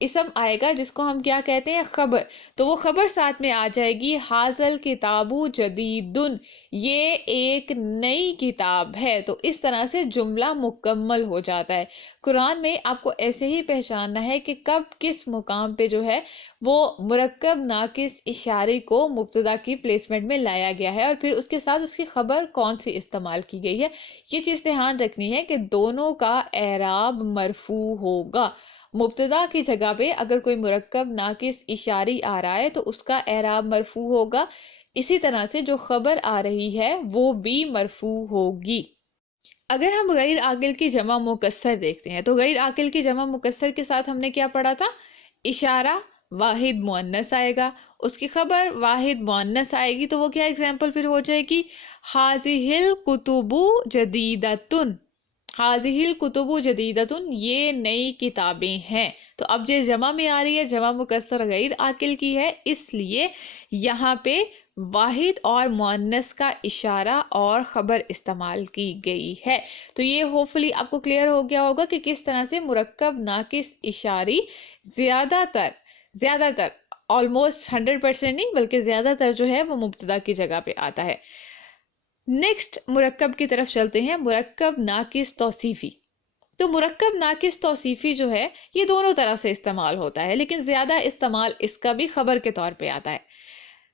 اسم آئے گا جس کو ہم کیا کہتے ہیں خبر، تو وہ خبر ساتھ میں آ جائے گی حاضل کتابو جدیدن، یہ ایک نئی کتاب ہے. تو اس طرح سے جملہ مکمل ہو جاتا ہے. قرآن میں آپ کو ایسے ہی پہچاننا ہے کہ کب کس مقام پہ جو ہے وہ مرکب ناقص اشارے کو مبتدا کی پلیسمنٹ میں لایا گیا ہے، اور پھر اس کے ساتھ اس کی خبر کون سی استعمال کی گئی ہے. یہ چیز دھیان رکھنی ہے کہ دونوں کا اعراب مرفوع ہوگا. مبتدا کی جگہ پہ اگر کوئی مرکب ناقص اشاری آ رہا ہے تو اس کا اعراب مرفوع ہوگا، اسی طرح سے جو خبر آ رہی ہے وہ بھی مرفوع ہوگی. اگر ہم غیر عاقل کی جمع مکسر دیکھتے ہیں تو غیر عاقل کی جمع مکسر کے ساتھ ہم نے کیا پڑھا تھا؟ اشارہ واحد مؤنث آئے گا، اس کی خبر واحد مؤنث آئے گی، تو وہ کیا ایگزامپل پھر ہو جائے گی؟ حاذہ الکتب جدیدۃ، حاذہ الکتب جدیدۃ، یہ نئی کتابیں ہیں. تو اب یہ جمع میں آ رہی ہے، جمع مکسر غیر عاقل کی ہے، اس لیے یہاں پہ واحد اور مؤنث کا اشارہ اور خبر استعمال کی گئی ہے. تو یہ ہوپفلی آپ کو کلیئر ہو گیا ہوگا کہ کس طرح سے مرکب ناقص اشاری زیادہ تر آلموسٹ 100% نہیں بلکہ زیادہ تر جو ہے وہ مبتدا کی جگہ پہ آتا ہے. نیکسٹ مرکب کی طرف چلتے ہیں، مرکب ناقص توصیفی. تو مرکب ناقص توصیفی جو ہے یہ دونوں طرح سے استعمال ہوتا ہے، لیکن زیادہ استعمال اس کا بھی خبر کے طور پہ آتا ہے.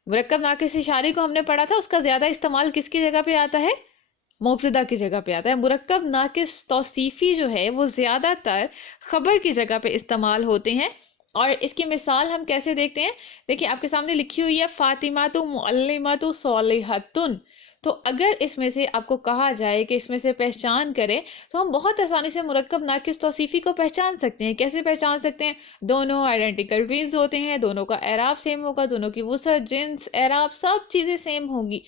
مرکب ناقص اشاری کو ہم نے پڑھا تھا، اس کا زیادہ استعمال کس کی جگہ پہ آتا ہے؟ مبتدا کی جگہ پہ آتا ہے. مرکب ناقص توصیفی جو ہے وہ زیادہ تر خبر کی جگہ پہ استعمال ہوتے ہیں. اور اس کی مثال ہم کیسے دیکھتے ہیں؟ دیکھیں آپ کے سامنے لکھی ہوئی ہے فاطمہ معلمہ صالحۃ. تو اگر اس میں سے آپ کو کہا جائے کہ اس میں سے پہچان کریں تو ہم بہت آسانی سے مرکب ناقص توصیفی کو پہچان سکتے ہیں. کیسے پہچان سکتے ہیں؟ دونوں آئیڈینٹیکل ٹوینز ہوتے ہیں، دونوں کا اعراب سیم ہوگا، دونوں کی وسعت، جنس، اعراب سب چیزیں سیم ہوں گی.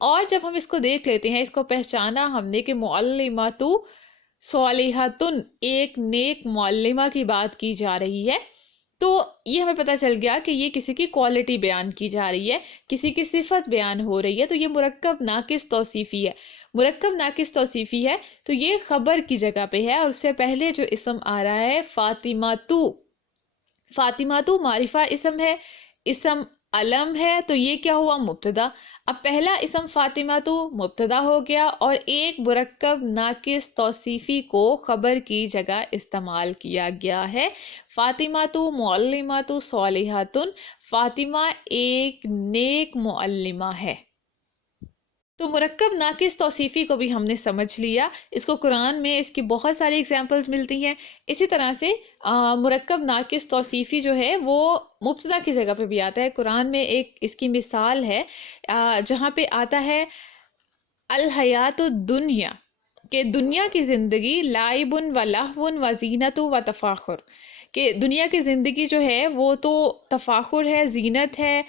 اور جب ہم اس کو دیکھ لیتے ہیں، اس کو پہچانا ہم نے کہ معلمۃ صالحۃ، ایک نیک معلمہ کی بات کی جا رہی ہے، تو یہ ہمیں پتہ چل گیا کہ یہ کسی کی کوالٹی بیان کی جا رہی ہے، کسی کی صفت بیان ہو رہی ہے. تو یہ مرکب ناقص توصیفی ہے. مرکب ناقص توصیفی ہے تو یہ خبر کی جگہ پہ ہے، اور اس سے پہلے جو اسم آ رہا ہے فاطمہ تو معرفہ اسم ہے، اسم علم ہے، تو یہ کیا ہوا؟ مبتدا. اب پہلا اسم فاطمہ تو مبتدا ہو گیا، اور ایک مرکب ناقص توصیفی کو خبر کی جگہ استعمال کیا گیا ہے. فاطمہ تو معلمہ تو صالحۃ، فاطمہ ایک نیک معلمہ ہے. تو مرکب ناقص توصیفی کو بھی ہم نے سمجھ لیا. اس کو قرآن میں اس کی بہت ساری ایگزامپلز ملتی ہیں. اسی طرح سے مرکب ناقص توصیفی جو ہے وہ مبتدا کی جگہ پہ بھی آتا ہے. قرآن میں ایک اس کی مثال ہے جہاں پہ آتا ہے الحیات الدنیا، کہ دنیا کی زندگی لائب و لہو و زینت و تفاخر، کہ دنیا کی زندگی جو ہے وہ تو تفاخر ہے، زینت ہے،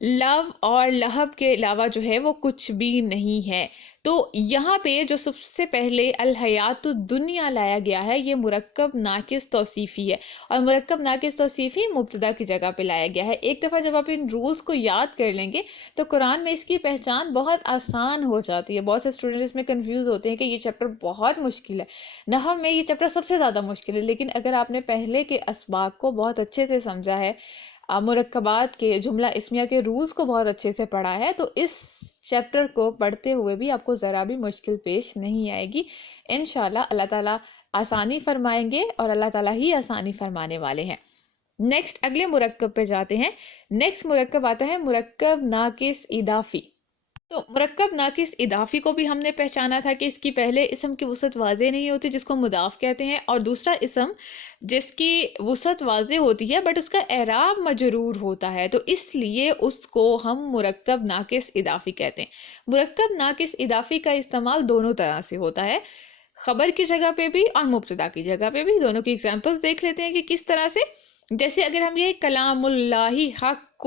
لو اور لہب کے علاوہ جو ہے وہ کچھ بھی نہیں ہے. تو یہاں پہ جو سب سے پہلے الحیات الدنیا لایا گیا ہے یہ مرکب ناقص توصیفی ہے، اور مرکب ناقص توصیفی مبتدا کی جگہ پہ لایا گیا ہے. ایک دفعہ جب آپ ان رولز کو یاد کر لیں گے تو قرآن میں اس کی پہچان بہت آسان ہو جاتی ہے. بہت سے اسٹوڈنٹ اس میں کنفیوز ہوتے ہیں کہ یہ چیپٹر بہت مشکل ہے. نحو میں یہ چیپٹر سب سے زیادہ مشکل ہے، لیکن اگر آپ نے پہلے کے اسباق کو بہت اچھے سے سمجھا ہے، مرکبات کے جملہ اسمیہ کے رولز کو بہت اچھے سے پڑھا ہے، تو اس چیپٹر کو پڑھتے ہوئے بھی آپ کو ذرا بھی مشکل پیش نہیں آئے گی. انشاءاللہ اللہ تعالیٰ آسانی فرمائیں گے، اور اللہ تعالیٰ ہی آسانی فرمانے والے ہیں. نیکسٹ اگلے مرکب پہ جاتے ہیں. نیکسٹ مرکب آتا ہے مرکب ناقص اضافی. تو مرکب ناقص اضافی کو بھی ہم نے پہچانا تھا کہ اس کی پہلے اسم کی وسعت واضح نہیں ہوتی جس کو مضاف کہتے ہیں، اور دوسرا اسم جس کی وسعت واضح ہوتی ہے بٹ اس کا اعراب مجرور ہوتا ہے، تو اس لیے اس کو ہم مرکب ناقص اضافی کہتے ہیں. مرکب ناقص اضافی کا استعمال دونوں طرح سے ہوتا ہے، خبر کی جگہ پہ بھی اور مبتدا کی جگہ پہ بھی. دونوں کی ایگزامپلز دیکھ لیتے ہیں کہ کس طرح سے. جیسے اگر ہم یہ کلام اللہ حق،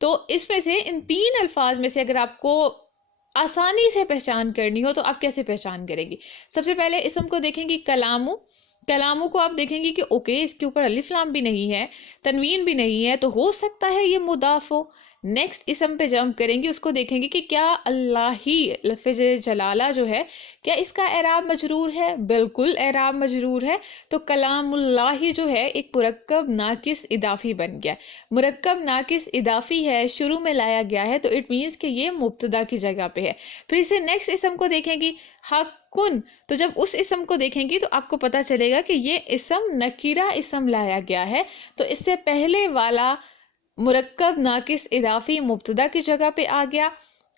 تو اس میں سے ان تین الفاظ میں سے اگر آپ کو آسانی سے پہچان کرنی ہو تو آپ کیسے پہچان کریں گی؟ سب سے پہلے اسم کو دیکھیں گی کلامو. کلامو کو آپ دیکھیں گی کہ اوکے اس کے اوپر الف لام بھی نہیں ہے، تنوین بھی نہیں ہے، تو ہو سکتا ہے یہ مضاف ہو. نیکسٹ اسم پہ جمپ کریں گے، اس کو دیکھیں گے کہ کیا اللہ ہی لفظ جلالہ جو ہے کیا اس کا اعراب مجرور ہے؟ بالکل اعراب مجرور ہے، تو کلام اللہ ہی جو ہے ایک مرکب ناقص اضافی بن گیا، مرکب ناقص اضافی ہے، شروع میں لایا گیا ہے، تو اٹ مینس کہ یہ مبتدا کی جگہ پہ ہے۔ پھر اسے نیکسٹ اسم کو دیکھیں گی، حقن، تو جب اس اسم کو دیکھیں گی تو آپ کو پتا چلے گا کہ یہ اسم نکیرہ اسم لایا گیا ہے، تو اس سے پہلے والا مرکب ناقص اضافی مبتدا کی جگہ پہ آ گیا،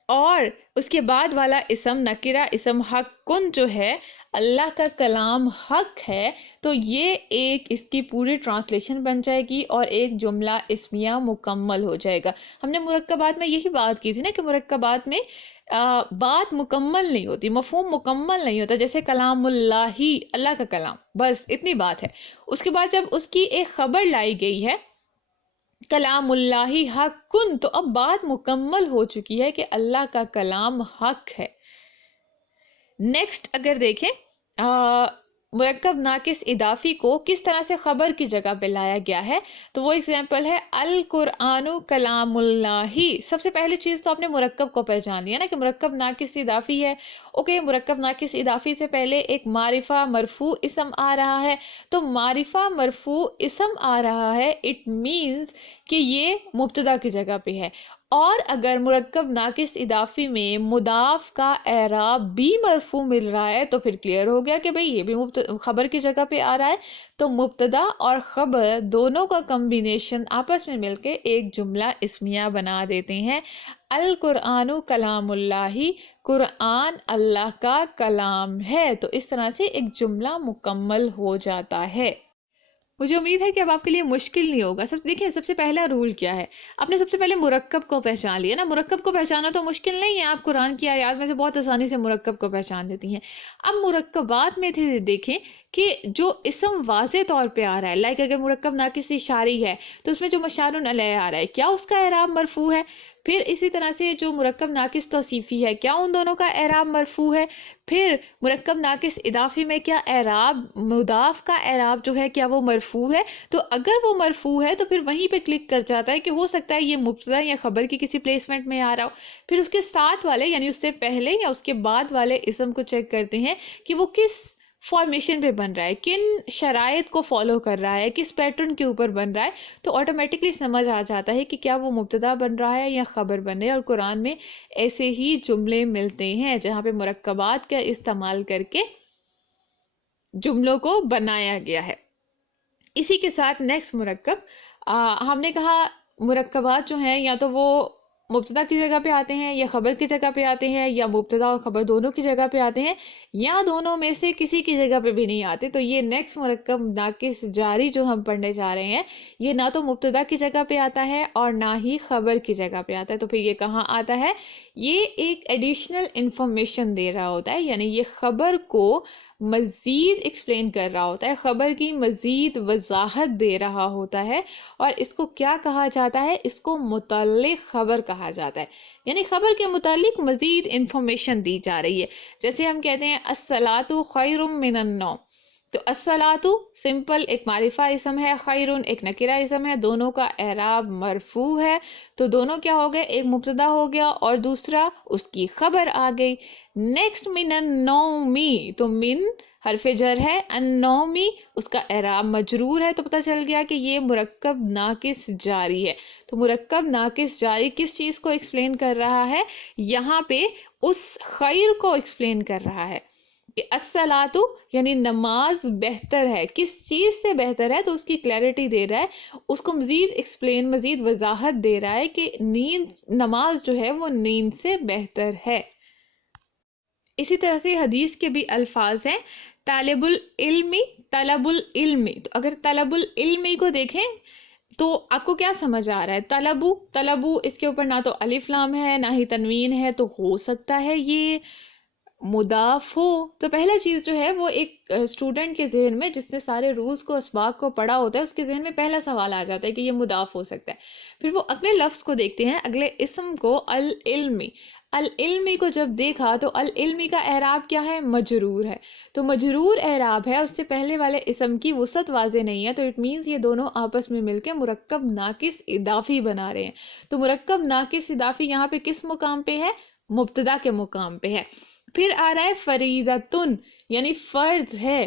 اور اس کے بعد والا اسم نکرہ اسم حقن جو ہے اللہ کا کلام حق ہے، تو یہ ایک اس کی پوری ٹرانسلیشن بن جائے گی اور ایک جملہ اسمیہ مکمل ہو جائے گا۔ ہم نے مرکبات میں یہی بات کی تھی نا کہ مرکبات میں بات مکمل نہیں ہوتی، مفہوم مکمل نہیں ہوتا، جیسے کلام اللہ ہی، اللہ کا کلام، بس اتنی بات ہے۔ اس کے بعد جب اس کی ایک خبر لائی گئی ہے کلام اللہ حق کن، تو اب بات مکمل ہو چکی ہے کہ اللہ کا کلام حق ہے۔ نیکسٹ اگر دیکھیں مرکب ناقص اضافی کو کس طرح سے خبر کی جگہ پہ لایا گیا ہے، تو وہ ایگزامپل ہے القرآن کلام اللہ۔ سب سے پہلی چیز تو آپ نے مرکب کو پہچان لیا نا کہ مرکب ناقص اضافی ہے، اوکے، مرکب ناقص اضافی سے پہلے ایک معرفہ مرفوع اسم آ رہا ہے، تو معرفہ مرفوع اسم آ رہا ہے، اٹ مینز کہ یہ مبتدا کی جگہ پہ ہے۔ اور اگر مرکب ناقص اضافی میں مضاف کا اعراب بھی مرفوع مل رہا ہے تو پھر کلیئر ہو گیا کہ بھئی یہ بھی خبر کی جگہ پہ آ رہا ہے، تو مبتدا اور خبر دونوں کا کمبینیشن آپس میں مل کے ایک جملہ اسمیہ بنا دیتے ہیں۔ القرآن کلام اللہ، قرآن اللہ کا کلام ہے، تو اس طرح سے ایک جملہ مکمل ہو جاتا ہے۔ مجھے امید ہے کہ اب آپ کے لیے مشکل نہیں ہوگا۔ دیکھیں سب سے پہلا رول کیا ہے، آپ نے سب سے پہلے مرکب کو پہچان لیا نا، مرکب کو پہچانا تو مشکل نہیں ہے، آپ قرآن کی آیات میں سے بہت آسانی سے مرکب کو پہچان لیتی ہیں۔ اب مرکبات میں تھے دیکھیں کہ جو اسم واضح طور پہ آ رہا ہے، لائک اگر مرکب ناقص اشاری ہے تو اس میں جو مشار علیہ آ رہا ہے کیا اس کا اعراب مرفوع ہے؟ پھر اسی طرح سے جو مرکب ناقص توصیفی ہے کیا ان دونوں کا اعراب مرفوع ہے؟ پھر مرکب ناقص اضافی میں کیا اعراب مضاف کا اعراب جو ہے کیا وہ مرفوع ہے؟ تو اگر وہ مرفوع ہے تو پھر وہیں پہ کلک کر جاتا ہے کہ ہو سکتا ہے یہ مبتدا یا خبر کی کسی پلیسمنٹ میں آ رہا ہو۔ پھر اس کے ساتھ والے یعنی اس سے پہلے یا اس کے بعد والے اسم کو چیک کرتے ہیں کہ وہ کس فارمیشن پہ بن رہا ہے، کن شرائط کو فالو کر رہا ہے، کس پیٹرن کے اوپر بن رہا ہے، تو آٹومیٹکلی سمجھ آ جاتا ہے کہ کیا وہ مبتدا بن رہا ہے یا خبر بن رہا ہے۔ اور قرآن میں ایسے ہی جملے ملتے ہیں جہاں پہ مرکبات کا استعمال کر کے جملوں کو بنایا گیا ہے۔ اسی کے ساتھ نیکسٹ مرکب ہم نے کہا مرکبات جو ہیں یا تو وہ مبتدا کی جگہ پہ آتے ہیں یا خبر کی جگہ پہ آتے ہیں یا مبتدا اور خبر دونوں کی جگہ پہ آتے ہیں یا دونوں میں سے کسی کی جگہ پہ بھی نہیں آتے، تو یہ نیکسٹ مرکب ناقص جاری جو ہم پڑھنے جا رہے ہیں یہ نہ تو مبتدا کی جگہ پہ آتا ہے اور نہ ہی خبر کی جگہ پہ آتا ہے، تو پھر یہ کہاں آتا ہے؟ یہ ایک ایڈیشنل انفارمیشن دے رہا ہوتا ہے، یعنی یہ خبر کو مزید ایکسپلین کر رہا ہوتا ہے، خبر کی مزید وضاحت دے رہا ہوتا ہے، اور اس کو کیا کہا جاتا ہے؟ اس کو متعلق خبر کہا جاتا ہے، یعنی خبر کے متعلق مزید انفارمیشن دی جا رہی ہے۔ جیسے ہم کہتے ہیں الصلاۃ خیر من النوم، تو الصلاۃ سمپل ایک معرفہ اسم ہے، خیرن ایک نکرہ اسم ہے، دونوں کا اعراب مرفوع ہے، تو دونوں کیا ہو گئے؟ ایک مبتدا ہو گیا اور دوسرا اس کی خبر آ گئی۔ نیکسٹ من النومی، تو من حرف جر ہے، النومی اس کا اعراب مجرور ہے، تو پتہ چل گیا کہ یہ مرکب ناقص جاری ہے۔ تو مرکب ناقص جاری کس چیز کو ایکسپلین کر رہا ہے؟ یہاں پہ اس خیر کو ایکسپلین کر رہا ہے کہ الصلاۃ یعنی نماز بہتر ہے، کس چیز سے بہتر ہے، تو اس کی کلیئرٹی دے رہا ہے، اس کو مزید ایکسپلین مزید وضاحت دے رہا ہے کہ نماز جو ہے وہ نیند سے بہتر ہے۔ اسی طرح سے حدیث کے بھی الفاظ ہیں، طالب العلمی، طلب العلمی، تو اگر طلب العلمی کو دیکھیں تو آپ کو کیا سمجھ آ رہا ہے؟ طلبو اس کے اوپر نہ تو الف لام ہے نہ ہی تنوین ہے، تو ہو سکتا ہے یہ مضاف ہو، تو پہلا چیز جو ہے وہ ایک اسٹوڈنٹ کے ذہن میں جس نے سارے رولز کو اسباق کو پڑھا ہوتا ہے اس کے ذہن میں پہلا سوال آ جاتا ہے کہ یہ مضاف ہو سکتا ہے۔ پھر وہ اگلے لفظ کو دیکھتے ہیں، اگلے اسم کو، العلمی۔ العلمی کو جب دیکھا تو العلمی کا اعراب کیا ہے؟ مجرور ہے، تو مجرور اعراب ہے، اس سے پہلے والے اسم کی وسعت واضح نہیں ہے، تو اٹ مینز یہ دونوں آپس میں مل کے مرکب ناقص اضافی بنا رہے ہیں۔ تو مرکب ناقص اضافی یہاں پہ کس مقام پہ ہے؟ مبتدا کے مقام پہ ہے۔ پھر آ رہا ہے فریضتن، یعنی فرض ہے،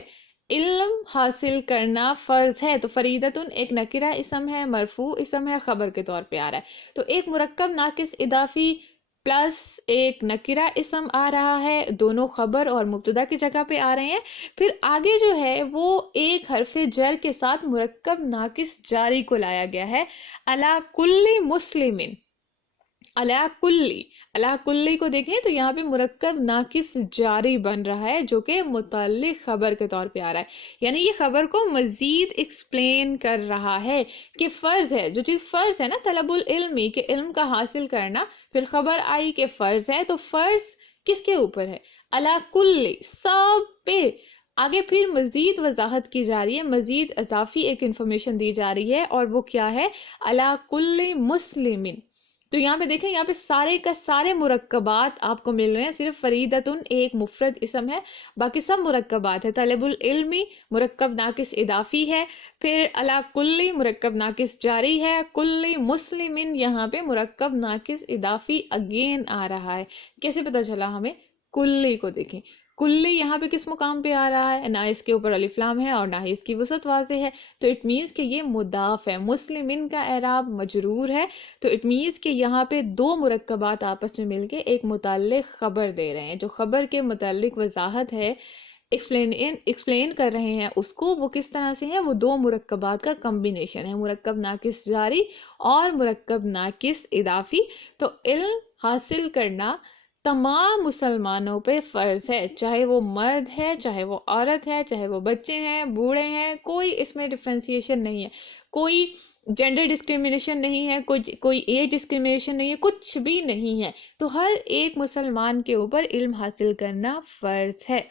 علم حاصل کرنا فرض ہے، تو فریضتن ایک نکرہ اسم ہے، مرفوع اسم ہے، خبر کے طور پہ آ رہا ہے، تو ایک مرکب ناقص اضافی پلس ایک نکرہ اسم آ رہا ہے، دونوں خبر اور مبتدا کی جگہ پہ آ رہے ہیں۔ پھر آگے جو ہے وہ ایک حرف جر کے ساتھ مرکب ناقص جاری کو لایا گیا ہے، علی کل مسلمن، علی کلی، علی کلی کو دیکھیں تو یہاں پہ مرکب ناقص جاری بن رہا ہے جو کہ متعلق خبر کے طور پہ آ رہا ہے، یعنی یہ خبر کو مزید ایکسپلین کر رہا ہے کہ فرض ہے، جو چیز فرض ہے نا طلب العلمی، کہ علم کا حاصل کرنا، پھر خبر آئی کہ فرض ہے، تو فرض کس کے اوپر ہے؟ علی کلی، سب پہ۔ آگے پھر مزید وضاحت کی جا رہی ہے، مزید اضافی ایک انفارمیشن دی جا رہی ہے، اور وہ کیا ہے؟ علی کل مسلمن۔ تو یہاں پہ دیکھیں، یہاں پہ سارے کا سارے مرکبات آپ کو مل رہے ہیں، صرف فریدتن ایک مفرد اسم ہے، باقی سب مرکبات ہے۔ طالب العلمی مرکب ناقص اضافی ہے، پھر علی کلی مرکب ناقص جاری ہے، کلی مسلمن یہاں پہ مرکب ناقص اضافی اگین آ رہا ہے۔ کیسے پتہ چلا ہمیں؟ کلی کو دیکھیں، کلی یہاں پہ کس مقام پہ آ رہا ہے؟ نہ اس کے اوپر الف لام ہے اور نہ ہی اس کی وسعت واضح ہے، تو اٹ مینز کہ یہ مضاف ہے، مسلمن کا اعراب مجرور ہے، تو اٹ مینز کہ یہاں پہ دو مرکبات آپس میں مل کے ایک متعلق خبر دے رہے ہیں، جو خبر کے متعلق وضاحت ہے، ایکسپلین کر رہے ہیں اس کو، وہ کس طرح سے ہے؟ وہ دو مرکبات کا کمبینیشن ہے، مرکب ناقص جاری اور مرکب ناقص اضافی۔ تو علم حاصل کرنا تمام مسلمانوں پہ فرض ہے، چاہے وہ مرد ہے، چاہے وہ عورت ہے، چاہے وہ بچے ہیں، بوڑھے ہیں، کوئی اس میں ڈفرینسیشن نہیں ہے، کوئی جینڈر ڈسکریمنیشن نہیں ہے، کوئی ایج ڈسکریمنیشن نہیں ہے، کچھ بھی نہیں ہے، تو ہر ایک مسلمان کے اوپر علم حاصل کرنا فرض ہے۔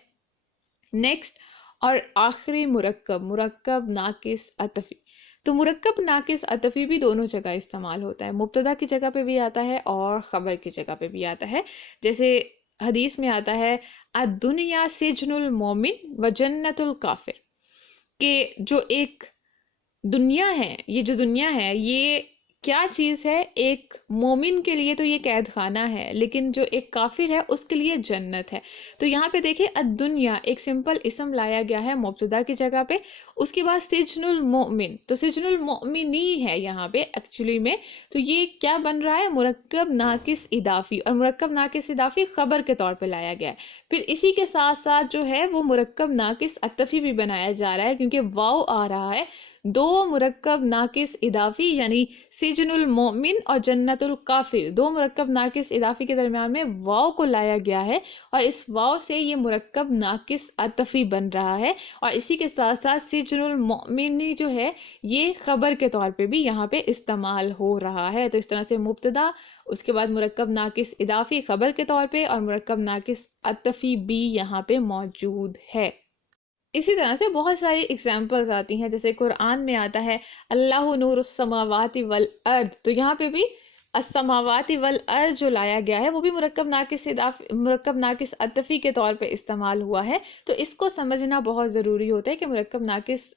نیکسٹ اور آخری مرکب، مرکب ناقص عطفی۔ تو مرکب ناقص عطفی بھی دونوں جگہ استعمال ہوتا ہے، مبتدا کی جگہ پہ بھی آتا ہے اور خبر کی جگہ پہ بھی آتا ہے، جیسے حدیث میں آتا ہے الدنیا سجن المومن و جنت الکافر، کہ جو ایک دنیا ہے، یہ جو دنیا ہے یہ کیا چیز ہے؟ ایک مومن کے لیے تو یہ قید خانہ ہے، لیکن جو ایک کافر ہے اس کے لیے جنت ہے۔ تو یہاں پہ دیکھیں الدنیا ایک سمپل اسم لایا گیا ہے مبتدا کی جگہ پہ، اس کے بعد سجن المؤمن، تو سجن المؤمنی ہے یہاں پہ ایکچولی میں، تو یہ کیا بن رہا ہے؟ مرکب ناقص اضافی، اور مرکب ناقص اضافی خبر کے طور پہ لایا گیا ہے۔ پھر اسی کے ساتھ ساتھ جو ہے وہ مرکب ناقص عطفی بھی بنایا جا رہا ہے، کیونکہ واو آ رہا ہے، دو مرکب ناقص اضافی یعنی سجن المؤمن اور جنت الکافر، دو مرکب ناقص اضافی کے درمیان میں واو کو لایا گیا ہے، اور اس واو سے یہ مرکب ناقص عطفی بن رہا ہے، اور اسی کے ساتھ ساتھ سجن المؤمنی جو ہے یہ خبر کے طور پہ بھی یہاں پہ استعمال ہو رہا ہے۔ تو اس طرح سے مبتدا، اس کے بعد مرکب ناقص اضافی خبر کے طور پہ، اور مرکب ناقص عطفی بھی یہاں پہ موجود ہے۔ اسی طرح سے بہت ساری اگزامپلز آتی ہیں، جیسے قرآن میں آتا ہے اللہ نور السماوات والارض، تو یہاں پہ بھی السماوات والارض جو لایا گیا ہے وہ بھی مرکب ناقص عطفی کے طور پہ استعمال ہوا ہے، تو اس کو سمجھنا بہت ضروری ہوتا ہے کہ مرکب ناقص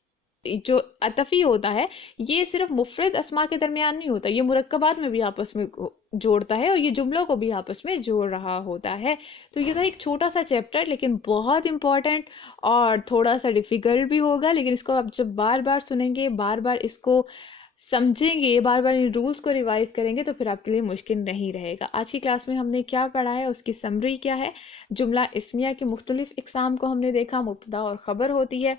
جو عطفی ہوتا ہے یہ صرف مفرد اسما کے درمیان نہیں ہوتا، یہ مرکبات میں بھی آپس میں جوڑتا ہے، اور یہ جملوں کو بھی آپس میں جوڑ رہا ہوتا ہے۔ تو یہ تھا ایک چھوٹا سا چیپٹر، لیکن بہت امپورٹنٹ اور تھوڑا سا ڈیفیکلٹ بھی ہوگا، لیکن اس کو آپ جب بار بار سنیں گے، بار بار اس کو سمجھیں گے، بار بار ان رولز کو ریوائز کریں گے، تو پھر آپ کے لیے مشکل نہیں رہے گا۔ آج کی کلاس میں ہم نے کیا پڑھا ہے، اس کی سمری کیا ہے؟ جملہ اسمیہ کے مختلف اقسام کو ہم نے دیکھا، مبتدا اور خبر ہوتی ہے،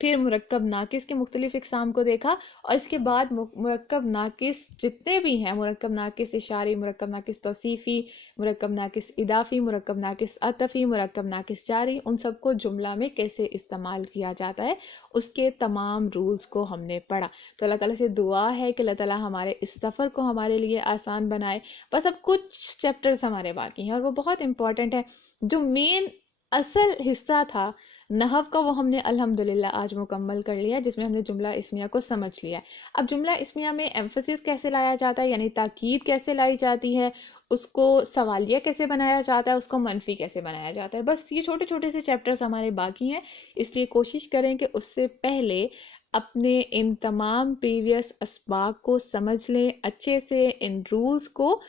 پھر مرکب ناقص کے مختلف اقسام کو دیکھا، اور اس کے بعد مرکب ناقص جتنے بھی ہیں، مرکب ناقص اشاری، مرکب ناقص توصیفی، مرکب ناقص اضافی، مرکب ناقص عطفی، مرکب ناقص جاری، ان سب کو جملہ میں کیسے استعمال کیا جاتا ہے اس کے تمام رولز کو ہم نے پڑھا۔ تو اللہ تعالیٰ سے دعا ہے کہ اللہ تعالیٰ ہمارے اس سفر کو ہمارے لیے آسان بنائے۔ بس اب کچھ چیپٹرز ہمارے باقی ہیں اور وہ بہت امپورٹنٹ ہے۔ جو مین اصل حصہ تھا نحو کا، وہ ہم نے الحمدللہ آج مکمل کر لیا، جس میں ہم نے جملہ اسمیہ کو سمجھ لیا۔ اب جملہ اسمیہ میں ایمفسس کیسے لایا جاتا ہے، یعنی تاکید کیسے لائی جاتی ہے، اس کو سوالیہ کیسے بنایا جاتا ہے، اس کو منفی کیسے بنایا جاتا ہے، بس یہ چھوٹے چھوٹے سے چیپٹرز ہمارے باقی ہیں، اس لیے کوشش کریں کہ اس سے پہلے اپنے ان تمام پریویس اسباق کو سمجھ لیں اچھے سے، ان رولز کو،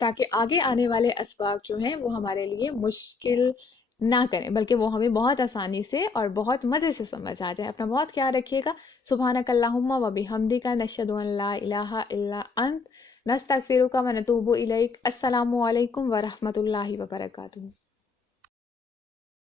تاکہ آگے آنے والے اسباق جو ہیں وہ ہمارے لیے مشکل نہ کریں، بلکہ وہ ہمیں بہت آسانی سے اور بہت مزے سے سمجھ آ جائے۔ اپنا بہت خیال رکھیے گا۔ سبحانک اللہم و بحمدک، نشہد ان لا الہ الا انت، نستغفرک و نتوب الیک۔ السلام علیکم ورحمۃ اللہ وبرکاتہ۔